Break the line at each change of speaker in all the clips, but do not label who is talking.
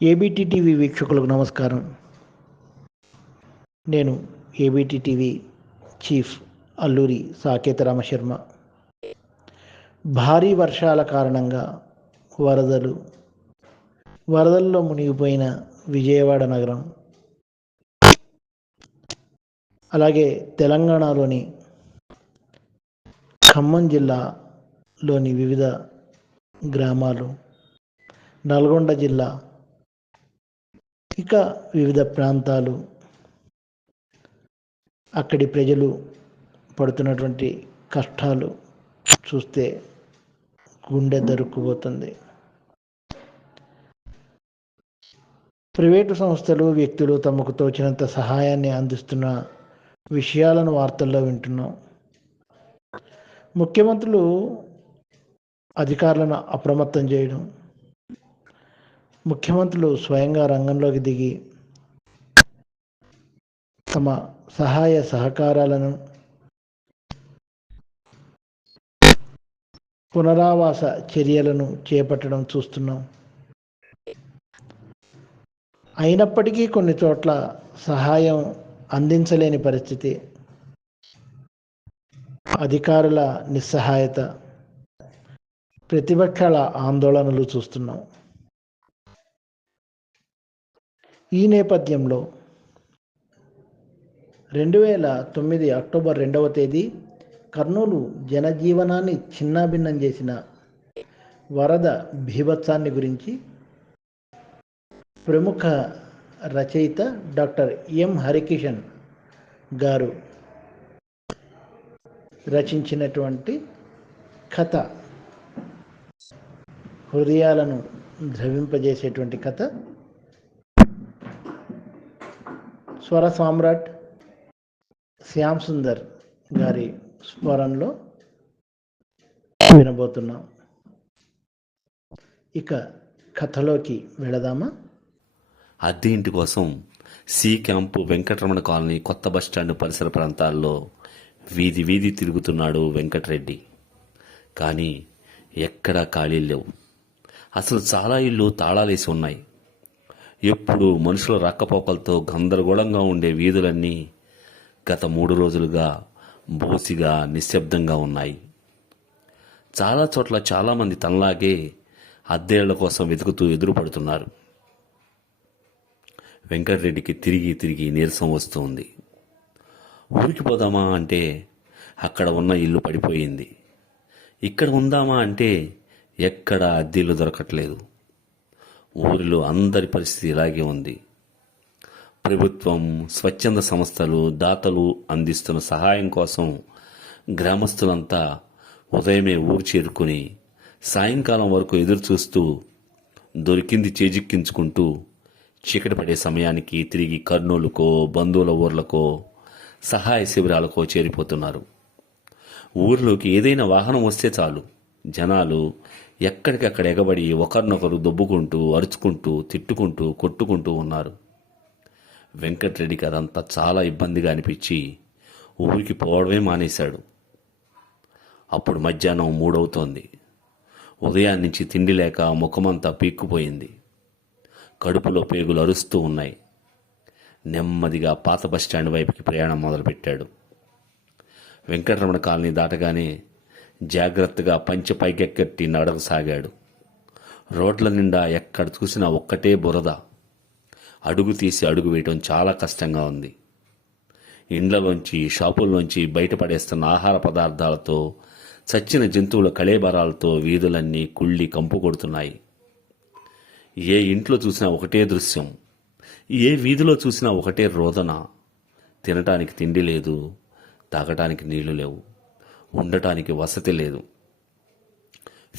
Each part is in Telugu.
ఏబీటీ టీవీ వీక్షకులకు నమస్కారం. నేను ABT TV chief Alluri Saketa Ramasharma. భారీ వర్షాల కారణంగా వరదలు వరదల్లో మునిగిపోయిన విజయవాడ నగరం అలాగే తెలంగాణలోని ఖమ్మం జిల్లాలోని వివిధ గ్రామాలు నల్గొండ జిల్లా ఇక వివిధ ప్రాంతాలు అక్కడి ప్రజలు పడుతున్నటువంటి కష్టాలు చూస్తే గుండె దరుక్కుపోతుంది. ప్రైవేటు సంస్థలు వ్యక్తులు తమకు తోచినంత సహాయాన్ని అందిస్తున్న విషయాలను వార్తల్లో వింటున్నాం. ముఖ్యమంత్రులు అధికారులను అప్రమత్తం చేయడం ముఖ్యమంత్రులు స్వయంగా రంగంలోకి దిగి తమ సహాయ సహకారాలను పునరావాస చర్యలను చేపట్టడం చూస్తున్నాం. అయినప్పటికీ కొన్ని చోట్ల సహాయం అందించలేని పరిస్థితి. అధికారుల నిస్సహాయత ప్రతిపక్షాల ఆందోళనలు చూస్తున్నాం. ఈ నేపథ్యంలో రెండు వేల తొమ్మిది అక్టోబర్ రెండవ తేదీ కర్నూలు జనజీవనాన్ని చిన్నాభిన్నం చేసిన వరద భీభత్సాన్ని గురించి ప్రముఖ రచయిత డాక్టర్ ఎం హరికిషన్ గారు రచించినటువంటి కథ హృదయాలను ద్రవింపజేసేటువంటి కథ. స్వర సామ్రాట్ శ్యామ్ సుందర్ గారి స్వరంలో వినబోతున్నాం. ఇక కథలోకి వెళదామా?
అద్దె ఇంటి కోసం సి క్యాంపు వెంకటరమణ కాలనీ కొత్త బస్టాండ్ పరిసర ప్రాంతాల్లో వీధి వీధి తిరుగుతున్నాడు వెంకటరెడ్డి. కానీ ఎక్కడా ఖాళీ లేవు. అసలు చాలా ఇళ్ళు తాళాలేసి ఉన్నాయి. ఎప్పుడు మనుషుల రక్కపోకలతో గందరగోళంగా ఉండే వీధులన్నీ గత మూడు రోజులుగా బోసిగా నిశ్శబ్దంగా ఉన్నాయి. చాలా చోట్ల చాలామంది తనలాగే అద్దెళ్ళ కోసం వెతుకుతూ ఎదురుపడుతున్నారు. వెంకటరెడ్డికి తిరిగి తిరిగి నీరసం వస్తుంది. ఊరికి పోదామా అంటే అక్కడ ఉన్న ఇల్లు పడిపోయింది. ఇక్కడ ఉందామా అంటే ఎక్కడ అద్దెలు దొరకట్లేదు. ఊరిలో అందరి పరిస్థితి ఇలాగే ఉంది. ప్రభుత్వం స్వచ్ఛంద సంస్థలు దాతలు అందిస్తున్న సహాయం కోసం గ్రామస్తులంతా ఉదయమే ఊరు చేరుకుని సాయంకాలం వరకు ఎదురు చూస్తూ దొరికింది చేజిక్కించుకుంటూ చీకటి పడే సమయానికి తిరిగి కర్నూలుకో బంధువుల ఊర్లకో సహాయ శిబిరాలకో చేరిపోతున్నారు. ఊర్లోకి ఏదైనా వాహనం వస్తే చాలు. జనాలు ఎక్కడికక్కడ ఎగబడి ఒకరినొకరు దొబ్బుకుంటూ అరుచుకుంటూ తిట్టుకుంటూ కొట్టుకుంటూ ఉన్నారు. వెంకటరెడ్డికి అదంతా చాలా ఇబ్బందిగా అనిపించి ఊరికి పోవడమే మానేశాడు. అప్పుడు మధ్యాహ్నం మూడవుతోంది. ఉదయాన్నించి తిండి లేక ముఖమంతా పీక్కుపోయింది. కడుపులో పేగులు అరుస్తూ ఉన్నాయి. నెమ్మదిగా పాత బస్టాండ్ వైపుకి ప్రయాణం మొదలుపెట్టాడు. వెంకటరమణ కాలనీ దాటగానే జాగ్రత్తగా పంచె పైకెక్కెట్టి నడవసాగాడు రోడ్ల నిండా ఎక్కడ చూసినా ఒక్కటే బురద. అడుగు తీసి అడుగు వేయటం చాలా కష్టంగా ఉంది. ఇండ్లలోంచి షాపుల్లోంచి బయటపడేస్తున్న ఆహార పదార్థాలతో చచ్చిన జంతువుల కళేబరాలతో వీధులన్నీ కుళ్ళి కంపు కొడుతున్నాయి. ఏ ఇంట్లో చూసినా ఒకటే దృశ్యం. ఏ వీధిలో చూసినా ఒకటే రోదన. తినటానికి తిండి లేదు తాగటానికి నీళ్ళు లేవు. ఉండటానికి వసతి లేదు.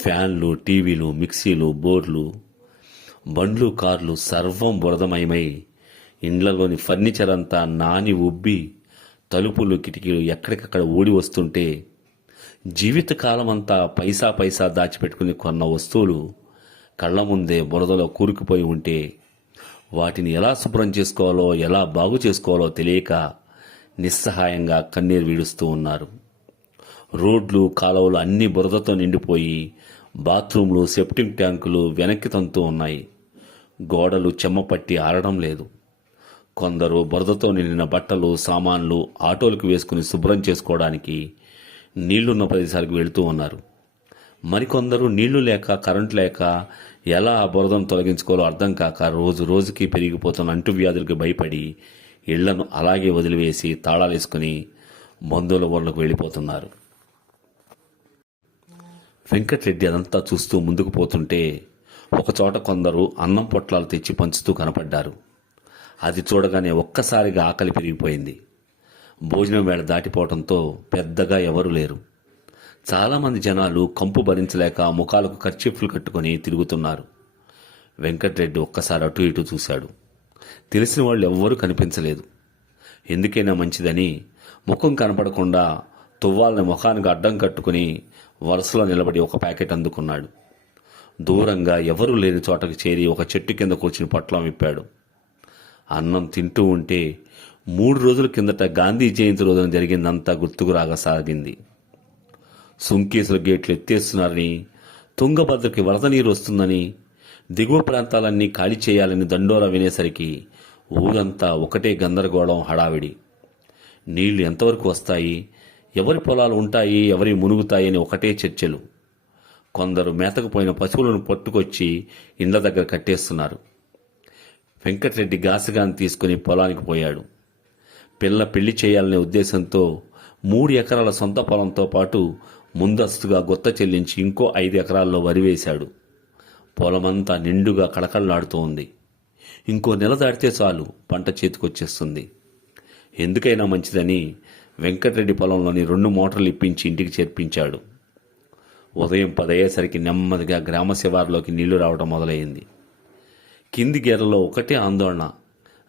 ఫ్యాన్లు టీవీలు మిక్సీలు బోర్లు బండ్లు కార్లు సర్వం బురదమయమై ఇండ్లలోని ఫర్నిచర్ అంతా నాని ఉబ్బి తలుపులు కిటికీలు ఎక్కడికక్కడ ఊడి వస్తుంటే జీవితకాలం అంతా పైసా పైసా దాచిపెట్టుకుని కొన్న వస్తువులు కళ్ళ ముందే బురదలో కూరుకుపోయి ఉంటే వాటిని ఎలా శుభ్రం చేసుకోవాలో ఎలా బాగు చేసుకోవాలో తెలియక నిస్సహాయంగా కన్నీరు వీడుస్తూ ఉన్నారు. రోడ్లు కాలువలు అన్ని బురదతో నిండిపోయి బాత్రూంలు సెప్టింగ్ ట్యాంకులు వెనక్కి తంతూ ఉన్నాయి. గోడలు చెమ్మపట్టి ఆరడం లేదు. కొందరు బురదతో నిండిన బట్టలు సామాన్లు ఆటోలకు వేసుకుని శుభ్రం చేసుకోవడానికి నీళ్ళున్న ప్రదేశాలకు వెళుతూ ఉన్నారు. మరికొందరు నీళ్ళు లేక కరెంట్ లేక ఎలా ఆ బురదను తొలగించుకోవాలో అర్థం కాక రోజు రోజుకి పెరిగిపోతున్న అంటువ్యాధులకు భయపడి ఇళ్ళను అలాగే వదిలివేసి తాళాలేసుకుని బంధువుల ఊర్లకు వెళ్ళిపోతున్నారు. వెంకటరెడ్డి అదంతా చూస్తూ ముందుకు పోతుంటే ఒకచోట కొందరు అన్నం పొట్లాలు తెచ్చి పంచుతూ కనపడ్డారు. అది చూడగానే ఒక్కసారిగా ఆకలి పెరిగిపోయింది. భోజనం వేళ దాటిపోవడంతో పెద్దగా ఎవరు లేరు. చాలామంది జనాలు కంపు భరించలేక ముఖాలకు కర్చీఫ్లు కట్టుకొని తిరుగుతున్నారు. వెంకటరెడ్డి ఒక్కసారి అటు ఇటు చూశాడు. తెలిసిన వాళ్ళు ఎవ్వరూ కనిపించలేదు. ఎందుకైనా మంచిదని ముఖం కనపడకుండా తువ్వాలని ముఖానికి అడ్డం కట్టుకుని వరుసలో నిలబడి ఒక ప్యాకెట్ అందుకున్నాడు. దూరంగా ఎవరూ లేని చోటకు చేరి ఒక చెట్టు కింద కూర్చుని పొట్లం విప్పాడు. అన్నం తింటూ ఉంటే మూడు రోజుల కిందట గాంధీ జయంతి రోజున జరిగిందంతా గుర్తుకు రాగసాగింది సుంకేసుల గేట్లు ఎత్తేస్తున్నారని తుంగభద్రకి వరద నీరు వస్తుందని దిగువ ప్రాంతాలన్నీ ఖాళీ చేయాలని దండోరా వినేసరికి ఊరంతా ఒకటే గందరగోళం హడావిడి. నీళ్ళు ఎంతవరకు వస్తాయి? ఎవరి పొలాలు ఉంటాయి ఎవరి మునుగుతాయి అని ఒకటే చర్చలు. కొందరు మేతకు పోయిన పశువులను పట్టుకొచ్చి ఇండ్ల దగ్గర కట్టేస్తున్నారు. వెంకటరెడ్డి గాసగాన్ని తీసుకుని పొలానికి పోయాడు. పిల్ల పెళ్ళి చేయాలనే ఉద్దేశంతో మూడు ఎకరాల సొంత పొలంతో పాటు ముందస్తుగా గుత్త చెల్లించి ఇంకో ఐదు ఎకరాల్లో వరి వేశాడు. పొలమంతా నిండుగా కళకళలాడుతూ ఉంది ఇంకో నెల దాటితే చాలు పంట చేతికొచ్చేస్తుంది. ఎందుకైనా మంచిదని వెంకటరెడ్డి పొలంలోని రెండు మోటార్లు ఇప్పించి ఇంటికి చేర్పించాడు. ఉదయం పదయ్యేసరికి నెమ్మదిగా గ్రామ శివారులోకి నీళ్ళు రావడం మొదలైంది. కింది గేరలో ఒకటే ఆందోళన.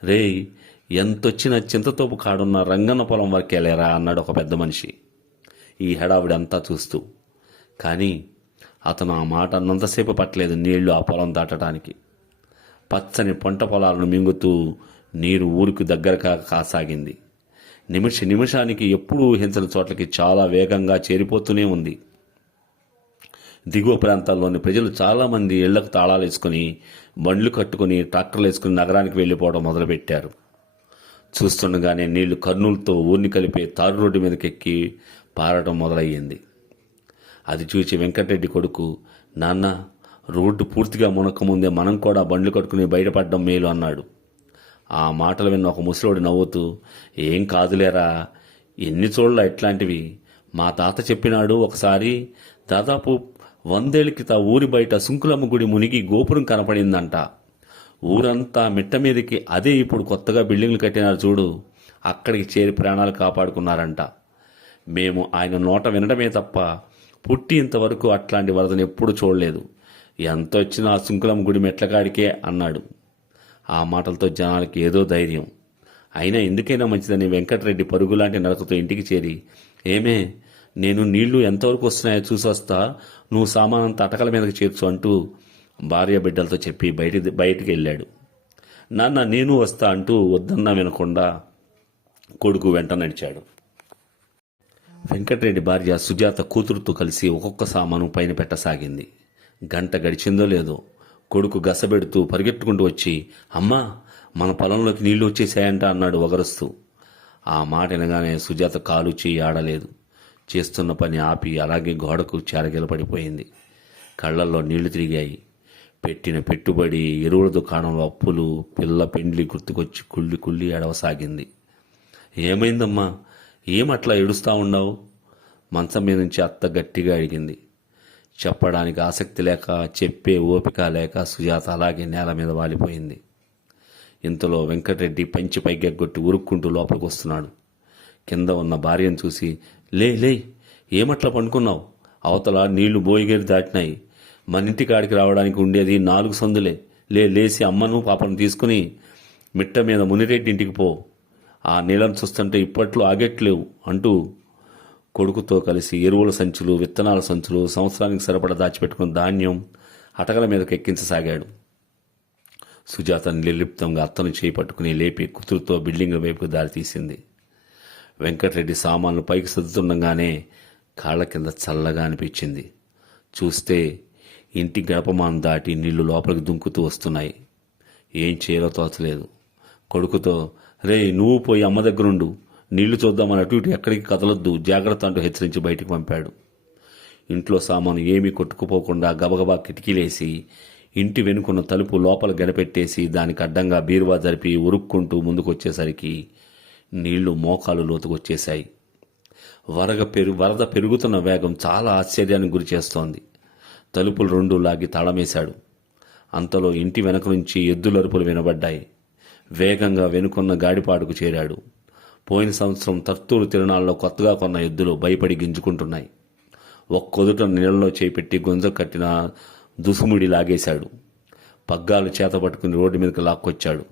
రేయ్ ఎంతొచ్చిన చింతతోపు కాడున్న రంగన్న పొలం వరకేలేరా అన్నాడు ఒక పెద్ద మనిషి. ఈ హడావిడంతా చూస్తూ. కానీ అతను ఆ మాట అన్నంతసేపు పట్టలేదు నీళ్ళు ఆ పొలం దాటడానికి పచ్చని పంట పొలాలను మింగుతూ నీరు ఊరికి దగ్గరగా కాసాగింది. నిమిష నిమిషానికి ఎప్పుడూ ఊహించని చోట్లకి చాలా వేగంగా చేరిపోతూనే ఉంది. దిగువ ప్రాంతాల్లోని ప్రజలు చాలామంది ఇళ్ళకు తాళాలు వేసుకుని బండ్లు కట్టుకుని ట్రాక్టర్లు వేసుకుని నగరానికి వెళ్ళిపోవడం మొదలుపెట్టారు. చూస్తుండగానే నీళ్ళు కర్నూలుతో ఊరిని కలిపే తారు రోడ్డు మీదకెక్కి పారడం మొదలయ్యింది. అది చూసి వెంకటరెడ్డి కొడుకు నాన్న రోడ్డు పూర్తిగా మునక్కముందే మనం కూడా బండ్లు కట్టుకుని బయటపడడం మేలు అన్నాడు. ఆ మాటలు విన్న ఒక ముసలోడు నవ్వుతూ ఏం కాదులేరా ఎన్ని చోట్ల ఇట్లాంటివి? మా తాత చెప్పినాడు ఒకసారి దాదాపు వందేళ్ళ క్రితం ఊరి బయట సుంకులమ్మ గుడి మునిగి గోపురం కనపడిందంట. ఊరంతా మిట్ట మీదకి అదే ఇప్పుడు కొత్తగా బిల్డింగ్లు కట్టినారు చూడు అక్కడికి చేరి ప్రాణాలు కాపాడుకున్నారంట. మేము ఆయన నోట వినడమే తప్ప పుట్టి ఇంతవరకు అట్లాంటి వరదను ఎప్పుడు చూడలేదు. ఎంత వచ్చినా సుంకులమ్మ గుడి మెట్లకాడికే అన్నాడు. ఆ మాటలతో జనాలకి ఏదో ధైర్యం. అయినా ఎందుకైనా మంచిదని వెంకటరెడ్డి పరుగులాంటి నడకతో ఇంటికి చేరి ఏమే నేను నీళ్ళు ఎంతవరకు వస్తున్నాయో చూసొస్తా నువ్వు సామానంతా అటకల మీదకి చేర్చు అంటూ భార్య బిడ్డలతో చెప్పి బయట బయటికి వెళ్ళాడు. నాన్న నేను వస్తా అంటూ వద్దన్నా వినకుండా కొడుకు వెంట నడిచాడు. వెంకటరెడ్డి భార్య సుజాత కూతురుతో కలిసి ఒక్కొక్క సామాను పైన పెట్టసాగింది. గంట గడిచిందో లేదో కొడుకు గసబెడుతూ పరిగెట్టుకుంటూ వచ్చి అమ్మా మన పొలంలోకి నీళ్ళు వచ్చేసాయంట అన్నాడు ఒగరుస్తూ ఆ మాట వినగానే సుజాత కాలు చేయి ఆడలేదు. చేస్తున్న పని ఆపి అలాగే గోడకు చెరగిలపడిపోయింది కళ్ళల్లో నీళ్ళు తిరిగాయి. పెట్టిన పెట్టుబడి ఎరువుల దుకాణంలో అప్పులు పిల్ల పెండ్లి గుర్తుకొచ్చి కుళ్ళి కుళ్ళి ఏడవసాగింది. ఏమైందమ్మా? ఏమట్లా ఏడుస్తా ఉన్నావు? మంచం మీద నుంచి అత్త గట్టిగా అడిగింది. చెప్పడానికి ఆసక్తి లేక చెప్పే ఓపిక లేక సుజాత అలాగే నేల మీద వాలిపోయింది. ఇంతలో వెంకటరెడ్డి పంచి పైకెగ్గొట్టి ఉరుక్కుంటూ లోపలికి వస్తున్నాడు కింద ఉన్న భార్యను చూసి లే లే ఏమట్లా పండుకున్నావు? అవతల నీళ్ళు బోయిగేరు దాటినాయి. మన ఇంటి కాడికి రావడానికి ఉండేది నాలుగు సందులే. లే లేచి అమ్మను పాపను తీసుకుని మిట్ట మీద మునిరెడ్డి ఇంటికి పో. ఆ నీళ్ళను చూస్తుంటే ఇప్పట్లో ఆగట్లేవు అంటూ కొడుకుతో కలిసి ఎరువుల సంచులు విత్తనాల సంచులు సంవత్సరానికి సరిపడా దాచిపెట్టుకున్న ధాన్యం అటకల మీదకి ఎక్కించసాగాడు. సుజాత నిర్లిప్తంగా అత్తను చేయి పట్టుకుని లేపి కూతురుతో బిల్డింగ్ వైపుకు దారితీసింది వెంకటరెడ్డి సామాన్లు పైకి సర్దుతుండగానే కాళ్ళ కింద చల్లగా అనిపించింది. చూస్తే ఇంటి గడపమాను దాటి నీళ్ళు లోపలికి దుంకుతూ వస్తున్నాయి. ఏం చేయాలో తోచలేదు. కొడుకుతో రే నువ్వు పోయి అమ్మ దగ్గరుండు. నీళ్ళు చూద్దామని అటు ఇటు ఎక్కడికి కదలొద్దు జాగ్రత్త అంటూ హెచ్చరించి బయటికి పంపాడు. ఇంట్లో సామాను ఏమీ కొట్టుకుపోకుండా గబగబా కిటికీలేసి ఇంటి వెనుకున్న తలుపు లోపల గడపెట్టేసి దానికి అడ్డంగా బీరువా జరిపి ఉరుక్కుంటూ ముందుకొచ్చేసరికి నీళ్ళు మోకాలు లోతుకొచ్చేశాయి. వరగ పెరు వరద పెరుగుతున్న వేగం చాలా ఆశ్చర్యానికి గురి చేస్తోంది. తలుపులు రెండు లాగి తాళమేశాడు. అంతలో ఇంటి వెనక నుంచి ఎద్దులరుపులు వినబడ్డాయి. వేగంగా వెనుకున్న గాడిపాడుకు చేరాడు. పోయిన సంవత్సరం తత్తూరు తిరునాళ్ళలో కొత్తగా కొన్న ఎద్దులు భయపడి గింజుకుంటున్నాయి. ఒక్కొదుట నీళ్ళలో చేపెట్టి గుంజ కట్టిన దుసుముడి లాగేశాడు. పగ్గాలు చేత పట్టుకుని రోడ్డు మీదకి లాక్కొచ్చాడు.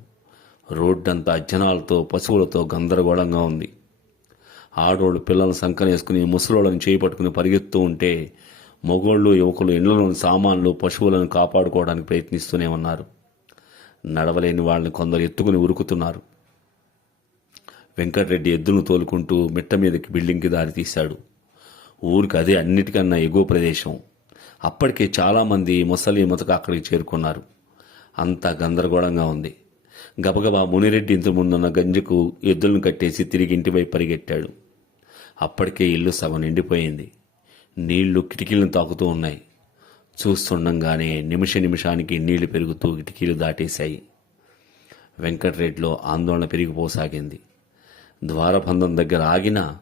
రోడ్డంతా జనాలతో పశువులతో గందరగోళంగా ఉంది. ఆడోళ్ళు పిల్లలను సంకనేసుకుని ముసలోళ్ళని చేయి పట్టుకుని పరిగెత్తూ ఉంటే మొగోళ్ళు యువకులు ఇండ్లలోని సామాన్లు పశువులను కాపాడుకోవడానికి ప్రయత్నిస్తూనే ఉన్నారు. నడవలేని వాళ్ళని కొందరు ఎత్తుకుని ఉరుకుతున్నారు. వెంకటరెడ్డి ఎద్దును తోలుకుంటూ మిట్ట మీదకి బిల్డింగ్కి దారి తీశాడు. ఊరికి అదే అన్నిటికన్నా ఎగువ ప్రదేశం. అప్పటికే చాలామంది ముసలి ముతక అక్కడికి చేరుకున్నారు. అంతా గందరగోళంగా ఉంది. గబగబా మునిరెడ్డి ఇంత ముందున్న గంజకు ఎద్దులను కట్టేసి తిరిగి ఇంటిపై పరిగెట్టాడు. అప్పటికే ఇల్లు సగం నిండిపోయింది. నీళ్ళు కిటికీలను తాకుతూ ఉన్నాయి. చూస్తుండగానే నిమిష నిమిషానికి నీళ్ళు పెరుగుతూ కిటికీలు దాటేశాయి. వెంకటరెడ్డిలో ఆందోళన పెరిగిపోసాగింది. ద్వారబంధం దగ్గర ఆగిన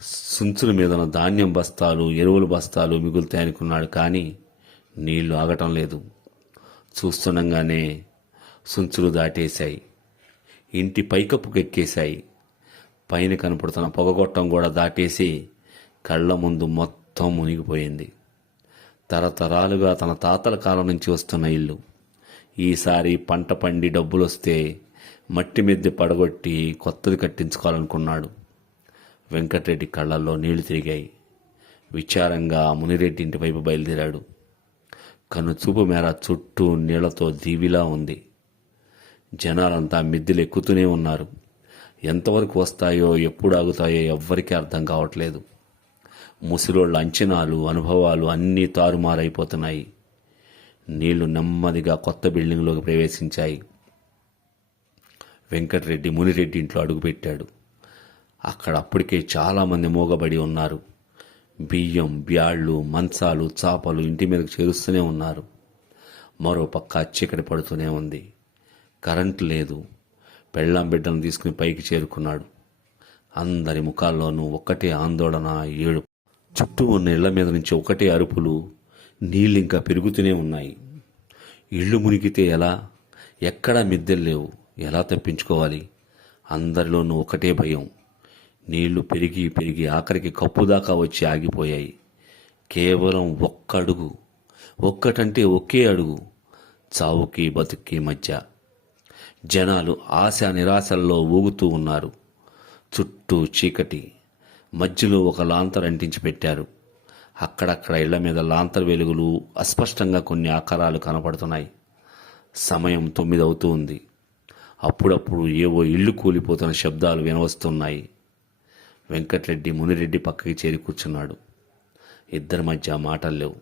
సుంచుల మీదన ధాన్యం బస్తాలు ఎరువుల బస్తాలు మిగులుతాయనుకున్నాడు కానీ నీళ్ళు ఆగటం లేదు. చూస్తుండగానే సుంచులు దాటేశాయి. ఇంటి పైకప్పుకు ఎక్కేశాయి పైన కనపడుతున్న పొగగొట్టం కూడా దాటేసి కళ్ళ ముందు మొత్తం మునిగిపోయింది. తరతరాలుగా తన తాతల కాలం నుంచి వస్తున్న ఇల్లు. ఈసారి పంట పండి డబ్బులొస్తే మట్టి మెద్ది పడగొట్టి కొత్తది కట్టించుకోవాలనుకున్నాడు. వెంకటరెడ్డి కళ్ళల్లో నీళ్ళు తిరిగాయి. విచారంగా మునిరెడ్డి ఇంటి వైపు బయలుదేరాడు. కను చూపు మేర చుట్టూ నీళ్ళతో దీవిలా ఉంది. జనాలంతా మిద్దెలు ఎక్కుతూనే ఉన్నారు. ఎంతవరకు వస్తాయో ఎప్పుడు ఆగుతాయో ఎవ్వరికీ అర్థం కావట్లేదు. ముసిలోళ్ళ అంచనాలు అనుభవాలు అన్నీ తారుమారైపోతున్నాయి. నీళ్ళు నెమ్మదిగా కొత్త బిల్డింగ్లోకి ప్రవేశించాయి. వెంకటరెడ్డి మునిరెడ్డి ఇంట్లో అడుగుపెట్టాడు. అక్కడ అప్పటికే చాలామంది మోగబడి ఉన్నారు. బియ్యం బ్యాళ్ళు మంచాలు చాపలు ఇంటి మీదకు చేరుస్తూనే ఉన్నారు. మరో పక్క చీకటి పడుతూనే ఉంది. కరెంటు లేదు. పెళ్ళాం బిడ్డను తీసుకుని పైకి చేరుకున్నాడు. అందరి ముఖాల్లోనూ ఒక్కటే ఆందోళన ఏడు చుట్టూ ఉన్న ఇళ్ళ మీద నుంచి ఒకటే అరుపులు నీళ్ళు ఇంకా పెరుగుతూనే ఉన్నాయి. ఇళ్ళు మునిగితే ఎలా? ఎక్కడా మిద్దెలు లేవు. ఎలా తప్పించుకోవాలి? అందరిలోనూ ఒకటే భయం. నీళ్ళు పెరిగి పెరిగి ఆఖరికి కప్పు దాకా వచ్చి ఆగిపోయాయి. కేవలం ఒక్క అడుగు. ఒక్కటంటే ఒకే అడుగు. చావుకి బతుక్కి మధ్య. జనాలు ఆశ నిరాశల్లో ఊగుతూ ఉన్నారు. చుట్టూ చీకటి. మధ్యలో ఒక లాంతర్ అంటించి పెట్టారు. అక్కడక్కడ ఇళ్ళ మీద లాంతర్ వెలుగులు అస్పష్టంగా కొన్ని ఆకారాలు కనపడుతున్నాయి. సమయం తొమ్మిది అవుతూ ఉంది. అప్పుడప్పుడు ఏవో ఇళ్ళు కూలిపోతున్న శబ్దాలు వినవస్తున్నాయి. వెంకటరెడ్డి మునిరెడ్డి పక్కకి చేరి కూర్చున్నాడు. ఇద్దరి మధ్య మాటలు లేవు.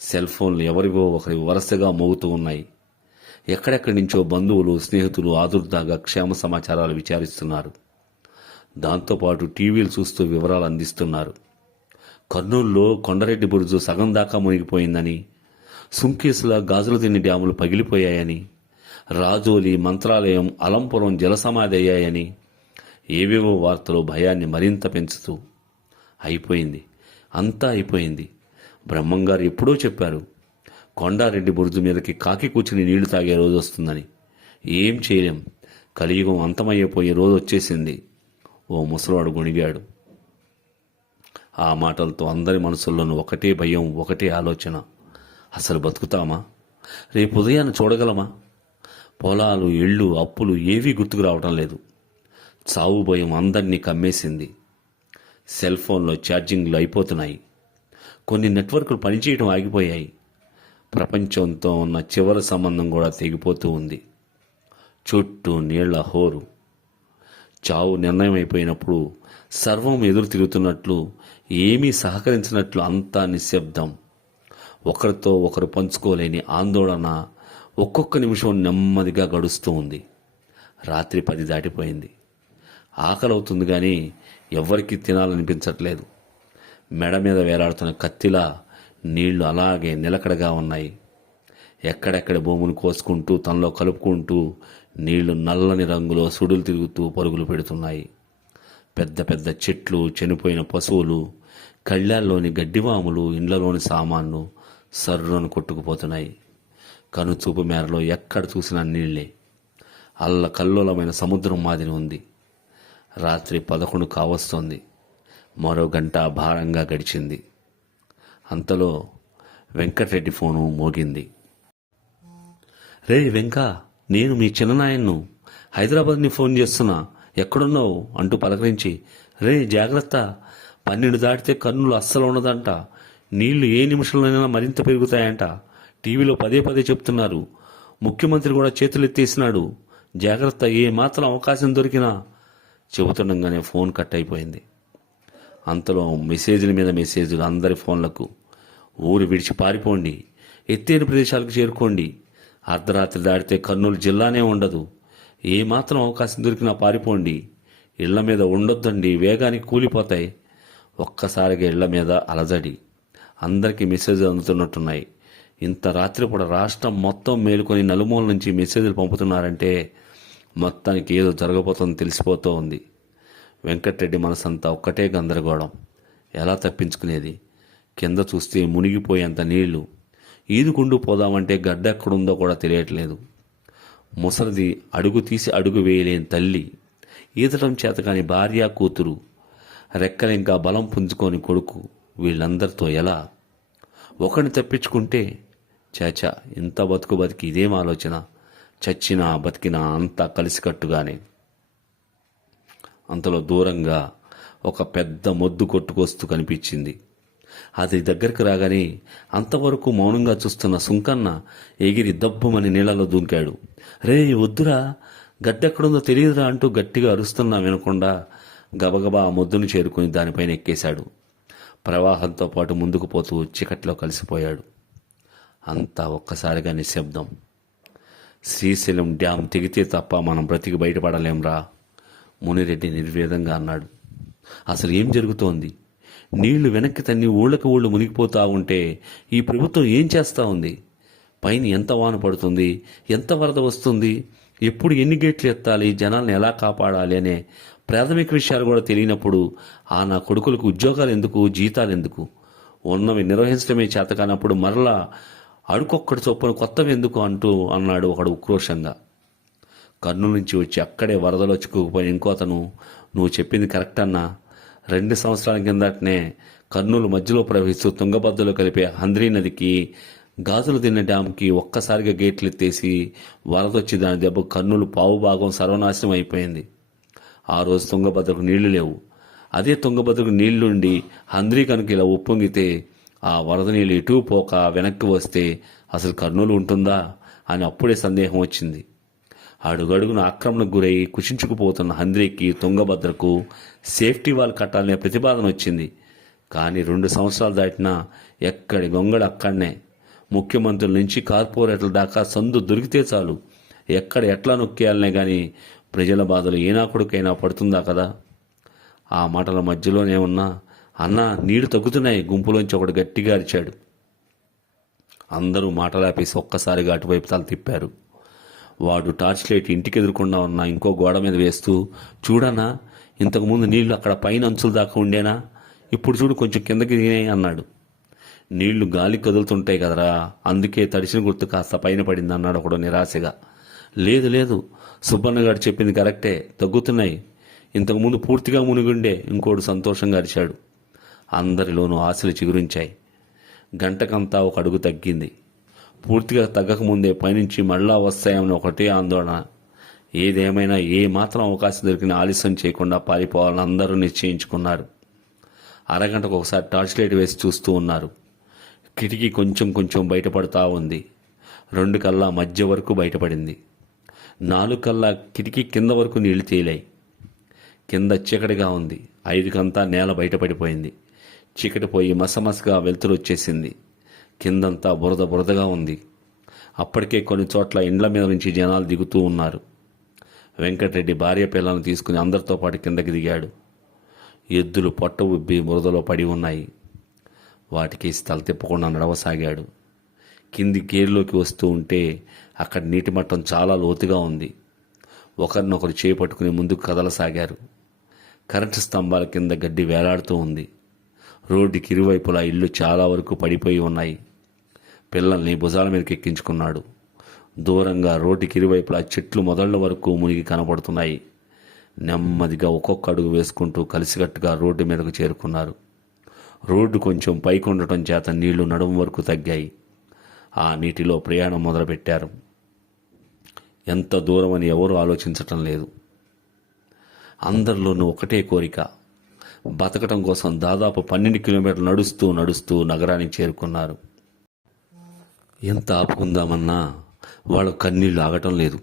సెల్ ఫోన్లు ఎవరివో ఒకరి వరుసగా మోగుతూ ఉన్నాయి. ఎక్కడెక్కడి నుంచో బంధువులు స్నేహితులు ఆదుర్దాగా క్షేమ సమాచారాలు విచారిస్తున్నారు. దాంతోపాటు టీవీలు చూస్తూ వివరాలు అందిస్తున్నారు. కర్నూలులో కొండరెడ్డి బురుజు సగం దాకా మునిగిపోయిందని సుంకేసుల గాజులు తిని డ్యాములు పగిలిపోయాయని రాజోలి మంత్రాలయం అలంపురం జలసమాధి అయ్యాయని ఏవేవో వార్తలు భయాన్ని మరింత పెంచుతూ అయిపోయింది. అంతా అయిపోయింది. బ్రహ్మంగారు ఎప్పుడో చెప్పారు కొండారెడ్డి బురుజు మీదకి కాకి కూర్చుని నీళ్ళు తాగే రోజు వస్తుందని. ఏం చేయలేం కలియుగం అంతమయ్యపోయే రోజు వచ్చేసింది. ఓ ముసలివాడు గుణిగాడు. ఆ మాటలతో అందరి మనసుల్లోనూ ఒకటే భయం ఒకటే ఆలోచన. అసలు బతుకుతామా? రేపు ఉదయాన్ని చూడగలమా? పొలాలు ఇళ్ళు అప్పులు ఏవీ గుర్తుకు రావటం లేదు. చావు భయం అందరినీ కమ్మేసింది. సెల్ ఫోన్లో ఛార్జింగ్లు అయిపోతున్నాయి. కొన్ని నెట్వర్క్లు పనిచేయడం ఆగిపోయాయి. ప్రపంచంతో ఉన్న చివరి సంబంధం కూడా తెగిపోతూ ఉంది. చుట్టూ నీళ్ళ హోరు. చావు నిర్ణయం అయిపోయినప్పుడు సర్వం ఎదురు తిరుగుతున్నట్లు ఏమీ సహకరించినట్లు అంతా నిశ్శబ్దం. ఒకరితో ఒకరు పంచుకోలేని ఆందోళన ఒక్కొక్క నిమిషం నెమ్మదిగా గడుస్తూ ఉంది. రాత్రి పది దాటిపోయింది. ఆకలి అవుతుంది కానీ ఎవరికి తినాలనిపించట్లేదు. మెడ మీద వేలాడుతున్న కత్తిలా నీళ్ళు అలాగే నిలకడగా ఉన్నాయి. ఎక్కడెక్కడ భూములు కోసుకుంటూ తనలో కలుపుకుంటూ నీళ్ళు నల్లని రంగులో సుడులు తిరుగుతూ పరుగులు పెడుతున్నాయి. పెద్ద పెద్ద చెట్లు చనిపోయిన పశువులు కళ్ళాల్లోని గడ్డివాములు ఇండ్లలోని సామాన్లు సర్రును కొట్టుకుపోతున్నాయి. కనుచూపు మేరలో ఎక్కడ చూసినా నీళ్ళే అల్ల కల్లోలమైన సముద్రం మాదిరి ఉంది. రాత్రి పదకొండు కావస్తోంది. మరో గంట భారంగా గడిచింది. అంతలో వెంకటరెడ్డి ఫోను మోగింది. రే వెంక నేను మీ చిన్ననాయన్ను హైదరాబాద్ని ఫోన్ చేస్తున్నా. ఎక్కడున్నావు? అంటూ పలకరించి రే జాగ్రత్త పన్నెండు దాటితే కన్నులు అస్సలు ఉండదంట నీళ్ళు ఏ నిమిషంలోనైనా మరింత పెరుగుతాయంట. టీవీలో పదే పదే చెప్తున్నారు. ముఖ్యమంత్రి కూడా చేతులు ఎత్తేసినాడు. జాగ్రత్త ఏ మాత్రం అవకాశం దొరికినా చెబుతుండగానే ఫోన్ కట్ అయిపోయింది. అంతలో మెసేజ్ల మీద మెసేజ్లు అందరి ఫోన్లకు. ఊరు విడిచి పారిపోండి. ఎత్తైన ప్రదేశాలకు చేరుకోండి. అర్ధరాత్రి దాటితే కర్నూలు జిల్లానే ఉండదు. ఏ మాత్రం అవకాశం దొరికినా పారిపోండి. ఇళ్ళ మీద ఉండొద్దండి వేగానికి కూలిపోతాయి. ఒక్కసారిగా ఇళ్ళ మీద అలజడి. అందరికీ మెసేజ్ అందుతున్నట్టున్నాయి. ఇంత రాత్రిపూట రాష్ట్రం మొత్తం మేలుకొని నలుమూల నుంచి మెసేజ్లు పంపుతున్నారంటే మొత్తానికి ఏదో జరగబోతుందో తెలిసిపోతూ ఉంది వెంకటరెడ్డి మనసంతా ఒక్కటే గందరగోళం. ఎలా తప్పించుకునేది? కింద చూస్తే మునిగిపోయేంత నీళ్ళు. ఈదుకుంటూ పోదామంటే గడ్డ ఎక్కడుందో కూడా తెలియట్లేదు. ముసలిది అడుగు తీసి అడుగు వేయలేని తల్లి. ఈదటం చేతకాని భార్య కూతురు. రెక్కలింకా బలం పుంజుకొని కొడుకు. వీళ్ళందరితో ఎలా? ఒకరిని తప్పించుకుంటే చాచా ఇంత బతుకు బతికి ఇదేం ఆలోచన? చచ్చినా బతికినా అంతా కలిసికట్టుగానే. అంతలో దూరంగా ఒక పెద్ద మొద్దు కొట్టుకొస్తూ కనిపించింది. అది దగ్గరకు రాగానే అంతవరకు మౌనంగా చూస్తున్న సుంకన్న ఎగిరి దబ్బుమని నీళ్ళలో దూకాడు. రే వద్దురా గడ్డెక్కడుందో తెలియదురా అంటూ గట్టిగా అరుస్తున్నా వినకుండా గబగబా ఆ మొద్దును చేరుకుని దానిపైన ఎక్కేశాడు. ప్రవాహంతో పాటు ముందుకు పోతూ చీకట్లో కలిసిపోయాడు. అంతా ఒక్కసారిగా నిశ్శబ్దం శ్రీశైలం డ్యామ్ తెగితే తప్ప మనం బ్రతికి బయటపడలేంరా మునిరెడ్డి నిర్వేదంగా అన్నాడు. అసలు ఏం జరుగుతోంది? నీళ్ళు వెనక్కి తన్ని ఊళ్ళకి ఊళ్ళు మునిగిపోతూ ఉంటే ఈ ప్రభుత్వం ఏం చేస్తూ ఉంది? పైన ఎంత వాన పడుతుంది? ఎంత వరద వస్తుంది? ఎప్పుడు ఎన్ని గేట్లు ఎత్తాలి? జనాల్ని ఎలా కాపాడాలి అనే ప్రాథమిక విషయాలు కూడా తెలియనప్పుడు ఆ నా కొడుకులకు ఉద్యోగాలు ఎందుకు? జీతాలు ఎందుకు? ఉన్నవి నిర్వహించడమే చేత కానప్పుడు మరలా అడుకొక్కడి చొప్పున కొత్తవి ఎందుకు అంటూ అన్నాడు ఒకడు ఉక్రోషంగా కర్నూలు నుంచి వచ్చి అక్కడే వరదలో చిక్కుకుపోయిన ఇంకో అతను నువ్వు చెప్పింది కరెక్ట్ అన్నా. రెండు సంవత్సరాల కిందటనే కర్నూలు మధ్యలో ప్రవహిస్తూ తుంగభద్రలో కలిపే హంద్రీ నదికి గాజులు తిన్న డ్యాంకి ఒక్కసారిగా గేట్లు ఎత్తేసి వరదొచ్చి దాని దెబ్బ కర్నూలు పావు భాగం సర్వనాశనం అయిపోయింది. ఆ రోజు తుంగభద్రకు నీళ్ళు లేవు. అదే తుంగభద్రకు నీళ్ళుండి హంద్రీ కనుక ఇలా ఉప్పొంగితే ఆ వరద నీళ్ళు ఎటూ పోక వెనక్కి వస్తే అసలు కర్నూలు ఉంటుందా అని అప్పుడే సందేహం వచ్చింది. అడుగడుగున ఆక్రమణకు గురై కుషించుకుపోతున్న హంద్రీకి తుంగభద్రకు సేఫ్టీ వాల్ కట్టాలనే ప్రతిపాదన వచ్చింది. కానీ రెండు సంవత్సరాలు దాటినా ఎక్కడి గొంగళ అక్కడనే. ముఖ్యమంత్రుల నుంచి కార్పొరేటర్ల దాకా సందు దొరికితే చాలు. ఎక్కడ ఎట్లా నొక్కేయాలనే కానీ ప్రజల బాధలు ఏనాకుడికైనా పడుతుందా కదా? ఆ మాటల మధ్యలోనే ఉన్నా అన్న నీళ్ళు తగ్గుతున్నాయి. గుంపులోంచి ఒకడు గట్టిగా అరిచాడు. అందరూ మాటలాపేసి ఒక్కసారిగా అటువైపు తల తిప్పారు. వాడు టార్చ్ లైట్ ఇంటికి ఎదురుకుండా ఉన్న ఇంకో గోడ మీద వేస్తూ చూడనా ఇంతకుముందు నీళ్ళు అక్కడ పైన అంచుల దాకా ఉండేనా? ఇప్పుడు చూడు కొంచెం కిందకి దిగినాయి అన్నాడు. నీళ్ళు గాలి కదులుతుంటాయి కదరా అందుకే తడిసిన గుర్తు కాస్త పైన పడింది అన్నాడు ఒకడు నిరాశగా. లేదు లేదు సుబ్బన్న గారు చెప్పింది కరెక్టే తగ్గుతున్నాయి. ఇంతకుముందు పూర్తిగా మునిగుండే ఇంకోడు సంతోషంగా అరిచాడు. అందరిలోనూ ఆశలు చిగురించాయి. గంటకంతా ఒక అడుగు తగ్గింది. పూర్తిగా తగ్గకముందే పైనుంచి మళ్ళా వస్తాయని ఒకటే ఆందోళన. ఏదేమైనా ఏ మాత్రం అవకాశం దొరికినా ఆలస్యం చేయకుండా పారిపోవాలని అందరూ నిశ్చయించుకున్నారు. అరగంటకు ఒకసారి టార్చ్ లైట్ వేసి చూస్తూ ఉన్నారు. కిటికీ కొంచెం కొంచెం బయటపడతా ఉంది. రెండు కల్లా మధ్య వరకు బయటపడింది. నాలుగు కల్లా కిటికీ కింద వరకు నీళ్ళు తేలాయి. కింద చీకటిగా ఉంది. ఐదుకంతా నేల బయటపడిపోయింది. చీకటి పోయి మసమసగా వెలుతురు వచ్చేసింది. కిందంతా బురద బురదగా ఉంది. అప్పటికే కొన్ని చోట్ల ఇండ్ల మీద నుంచి జనాలు దిగుతూ ఉన్నారు. వెంకటరెడ్డి భార్య పిల్లలను తీసుకుని అందరితో పాటు కిందకి దిగాడు. ఎద్దులు పొట్ట ఉబ్బి బురదలో పడి ఉన్నాయి. వాటికి తల తిప్పకుండా నడవసాగాడు. కింది గేర్లోకి వస్తూ ఉంటే అక్కడ నీటి మట్టం చాలా లోతుగా ఉంది. ఒకరినొకరు చేపట్టుకుని ముందుకు కదలసాగారు. కరెంటు స్తంభాల కింద గడ్డి వేలాడుతూ ఉంది. రోడ్డుకి ఇరువైపులా ఇల్లు చాలా వరకు పడిపోయి ఉన్నాయి. పిల్లల్ని భుజాల మీదకి ఎక్కించుకున్నాడు. దూరంగా రోడ్డుకి ఇరువైపులా చెట్లు మొదళ్ళ వరకు మునిగి కనబడుతున్నాయి నెమ్మదిగా ఒక్కొక్క అడుగు వేసుకుంటూ కలిసికట్టుగా రోడ్డు మీదకు చేరుకున్నారు. రోడ్డు కొంచెం పైకి ఉండటం చేత నీళ్ళు నడుము వరకు తగ్గాయి. ఆ నీటిలో ప్రయాణం మొదలుపెట్టారు. ఎంత దూరం అని ఎవరూ ఆలోచించటం లేదు. అందరిలోనూ ఒకటే కోరిక బతకటం కోసం దాదాపు పన్నెండు కిలోమీటర్లు నడుస్తూ నడుస్తూ నగరానికి చేరుకున్నారు. ఎంత ఆపుకుందామన్నా వాళ్ళ కన్నీళ్ళు ఆగటం లేదు.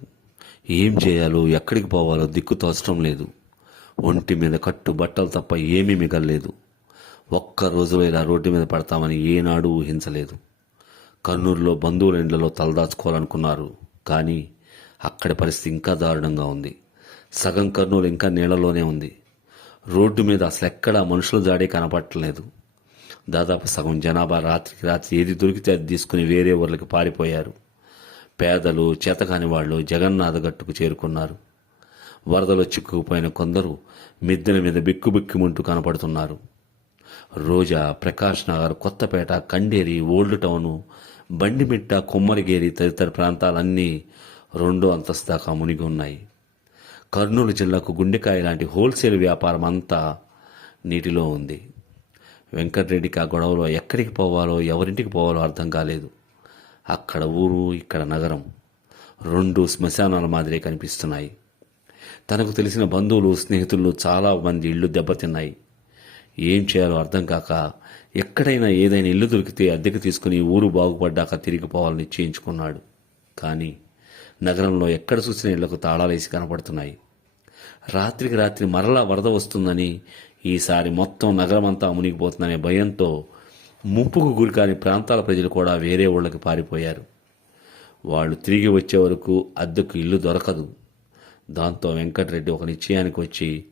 ఏం చేయాలో ఎక్కడికి పోవాలో దిక్కు తోచడం లేదు. ఒంటి మీద కట్టు బట్టలు తప్ప ఏమీ మిగలలేదు. ఒక్క రోజులో ఇలా రోడ్డు మీద పడతామని ఏనాడు ఊహించలేదు. కర్నూలులో బంధువుల ఇండ్లలో తలదాచుకోవాలనుకున్నారు కానీ అక్కడి పరిస్థితి ఇంకా దారుణంగా ఉంది. సగం కర్నూలు ఇంకా నీళ్ళలోనే ఉంది. రోడ్డు మీద అసలు ఎక్కడ మనుషుల దాడి కనపట్టలేదు దాదాపు సగం జనాభా రాత్రికి రాత్రి ఏది దొరికితే అది తీసుకుని వేరే ఊర్లకి పారిపోయారు. పేదలు చేతకాని వాళ్ళు జగన్నాథ గట్టుకు చేరుకున్నారు. వరదలో చిక్కుకుపోయిన కొందరు మిద్దెల మీద బిక్కుబిక్కుమంటూ కనపడుతున్నారు. రోజా ప్రకాష్ నగర్ కొత్తపేట కండేరి ఓల్డ్ టౌను బండిమిట్ట కుమ్మరిగేరి తదితర ప్రాంతాలన్నీ రెండో అంతస్తు దాకా మునిగి ఉన్నాయి. కర్నూలు జిల్లాకు గుండెకాయ లాంటి హోల్సేల్ వ్యాపారం అంతా నీటిలో ఉంది. వెంకటరెడ్డికి ఆ గొడవలో ఎక్కడికి పోవాలో ఎవరింటికి పోవాలో అర్థం కాలేదు. అక్కడ ఊరు ఇక్కడ నగరం రెండు శ్మశానాల మాదిరే కనిపిస్తున్నాయి. తనకు తెలిసిన బంధువులు స్నేహితులు చాలా మంది ఇళ్ళు దెబ్బతిన్నాయి. ఏం చేయాలో అర్థం కాక ఎక్కడైనా ఏదైనా ఇల్లు దొరికితే అద్దెకు తీసుకుని ఊరు బాగుపడ్డాక తిరిగిపోవాలని నిశ్చయించుకున్నాడు కానీ నగరంలో ఎక్కడ చూసిన ఇళ్ళకు తాళాలేసి కనపడుతున్నాయి. రాత్రికి రాత్రి మరలా వరద వస్తుందని ఈసారి మొత్తం నగరమంతా మునిగిపోతుందనే భయంతో ముప్పుకు గురికాని ప్రాంతాల ప్రజలు కూడా వేరే ఊళ్ళకి పారిపోయారు. వాళ్ళు తిరిగి వచ్చే వరకు అద్దెకు ఇల్లు దొరకదు. దాంతో వెంకటరెడ్డి ఒక నిశ్చయానికి వచ్చి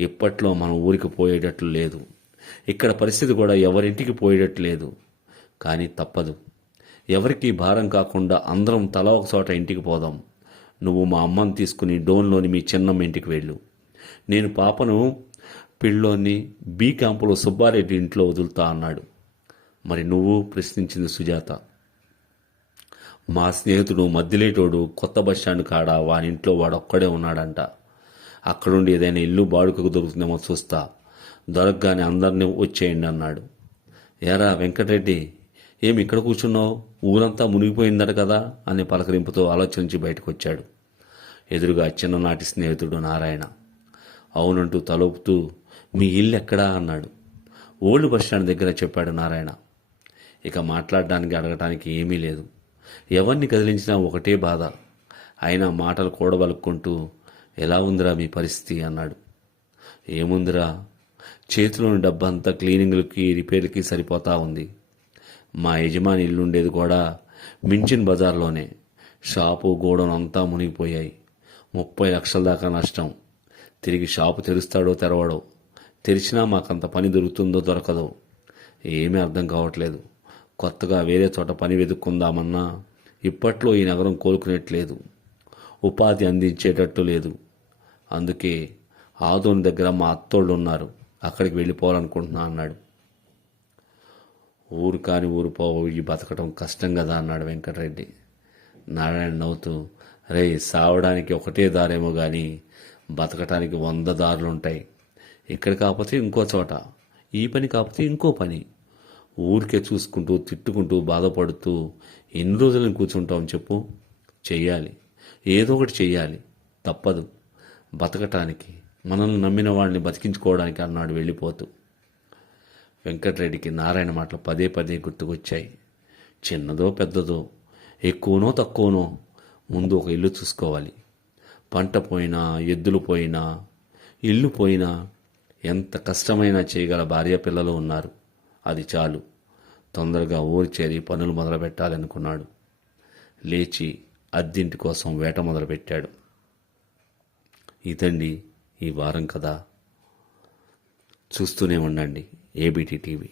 ఇప్పట్లో మనం ఊరికి పోయేటట్లు లేదు. ఇక్కడ పరిస్థితి కూడా ఎవరింటికి పోయేటట్లు లేదు. కానీ తప్పదు. ఎవరికీ భారం కాకుండా అందరం తల ఒక చోట ఇంటికి పోదాం. నువ్వు మా అమ్మని తీసుకుని డోన్లోని మీ చిన్నమ్మ ఇంటికి వెళ్ళు. నేను పాపను పిల్లోని బీ క్యాంపులో సుబ్బారెడ్డి ఇంట్లో వదులుతా అన్నాడు. మరి నువ్వు? ప్రశ్నించింది సుజాత. మా స్నేహితుడు మద్దిలేటోడు కొత్త బస్టాండ్ కాడ వానింట్లో వాడొక్కడే ఉన్నాడంట. అక్కడుండి ఏదైనా ఇల్లు బాడుకకు దొరుకుతుందేమో చూస్తా. దొరకగానే అందరినీ వచ్చేయండి అన్నాడు. ఎరా వెంకటరెడ్డి? ఏమి ఇక్కడ కూర్చున్నావు? ఊరంతా మునిగిపోయిందట కదా అని పలకరింపుతో ఆలోచించి బయటకు వచ్చాడు ఎదురుగా చిన్ననాటి స్నేహితుడు నారాయణ. అవునంటూ తలోపుతూ మీ ఇల్లు ఎక్కడా అన్నాడు. ఓల్డ్ బస్టాండ్ దగ్గర చెప్పాడు నారాయణ. ఇక మాట్లాడడానికి అడగటానికి ఏమీ లేదు. ఎవరిని కదిలించినా ఒకటే బాధ. అయినా మాటలు కూడబలుక్కుంటూ ఎలా ఉందిరా మీ పరిస్థితి? అన్నాడు. ఏముందిరా? చేతిలోని డబ్బంతా క్లీనింగ్లకి రిపేర్లకి సరిపోతా ఉంది. మా యజమాని ఇల్లుండేది కూడా మించిన్ బజార్లోనే. షాపు గోడౌన్ అంతా మునిగిపోయాయి. ముప్పై లక్షల దాకా నష్టం. తిరిగి షాపు తెరుస్తాడో తెరవడో. తెరిచినా మాకంత పని దొరుకుతుందో దొరకదో. ఏమీ అర్థం కావట్లేదు. కొత్తగా వేరే చోట పని వెతుక్కుందామన్నా ఇప్పట్లో ఈ నగరం కోలుకునేట్లేదు. ఉపాధి అందించేటట్టు లేదు. అందుకే ఆదోని దగ్గర మా అత్తోళ్ళు ఉన్నారు అక్కడికి వెళ్ళిపోవాలనుకుంటున్నా అన్నాడు. ఊరు కాని ఊరు పోయి బతకడం కష్టం కదా అన్నాడు వెంకటరెడ్డి. నారాయణ నవ్వుతూ రే సావడానికి ఒకటే దారేమో కానీ బతకటానికి వంద దారులు ఉంటాయి ఇక్కడ కాకపోతే ఇంకో చోట ఈ పని కాకపోతే ఇంకో పని. ఊరికే చూసుకుంటూ తిట్టుకుంటూ బాధపడుతూ ఎన్ని రోజులను కూర్చుంటాం చెప్పు? చెయ్యాలి. ఏదో ఒకటి చెయ్యాలి. తప్పదు. బతకటానికి మనల్ని నమ్మిన వాళ్ళని బతికించుకోవడానికి అన్నాడు వెళ్ళిపోతూ. వెంకటరెడ్డికి నారాయణ మాటలు పదే పదే గుర్తుకొచ్చాయి. చిన్నదో పెద్దదో ఎక్కువనో తక్కువనో ముందు ఒక ఇల్లు చూసుకోవాలి. పంట పోయినా ఎద్దులు పోయినా ఇల్లు పోయినా ఎంత కష్టమైనా చేయగల భార్య పిల్లలు ఉన్నారు. అది చాలు. తొందరగా ఊరి చేరి పనులు మొదలుపెట్టాలనుకున్నాడు. లేచి అద్దింటి కోసం వేట మొదలుపెట్టాడు. ఇదండి ఈ వారం కథ. చూస్తూనే ఉండండి. ABT TV